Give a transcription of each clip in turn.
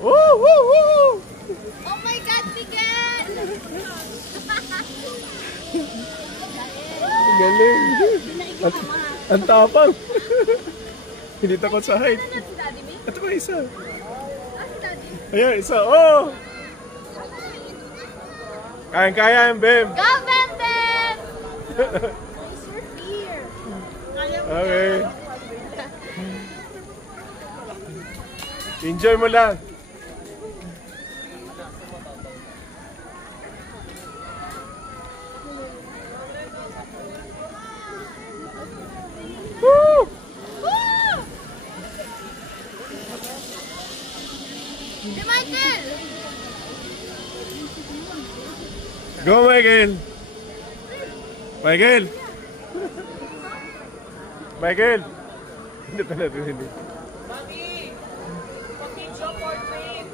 Woo! Woo! Woo! Oh my God, Miguel! Galing! Ang tapang! Hindi takot sa height. Ito pa isa. Ayan, isa. Oh! Kayang-kaya yung Bem. Go, Bem Bem! Okay. Enjoy mo lang. Woo! Si Michael! Go, Michael! Michael! Michael! Hindi ka narinig. Mami! Pag-video portrait!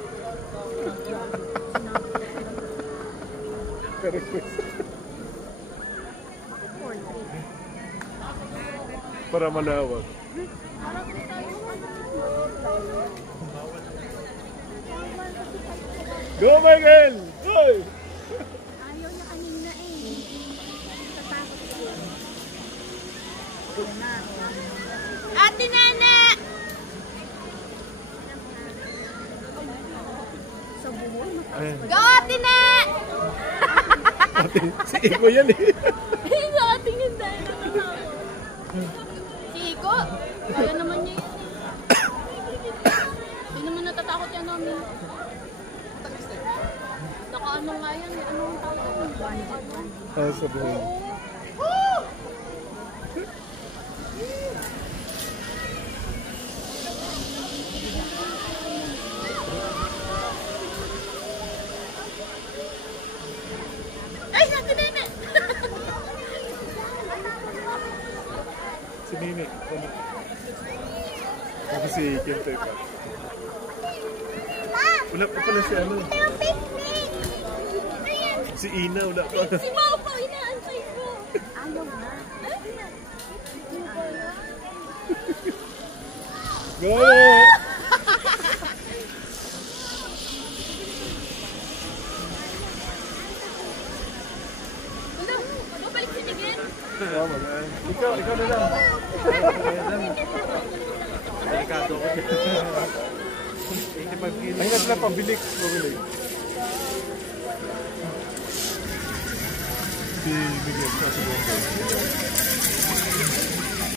Para malawak. Go, Michael! Hoy! Ayaw niya kanina eh. Ate Nana! Go, Ate Na! Si Iko yan eh. Hindi ating hindi na natawa. Si Iko? Kaya naman niya yun eh. Hindi naman natatakot yan namin. Naka-ano nga yan eh. Ano ang tawag ko? Ah, sabihin. Ay, Ate Nana! Si Nini. Ako si Kente pa. Wala pa pala si ano. Si Ina, wala pa. Si Mau pa, inaantay ko. Ayaw na. Go! Wala, babalik si Miguel. Tama na. Ikaw na lang. Delikado ko. 85 kilos. Ay, nasa pabilik. Pabilik. Si Miguel sa segundo.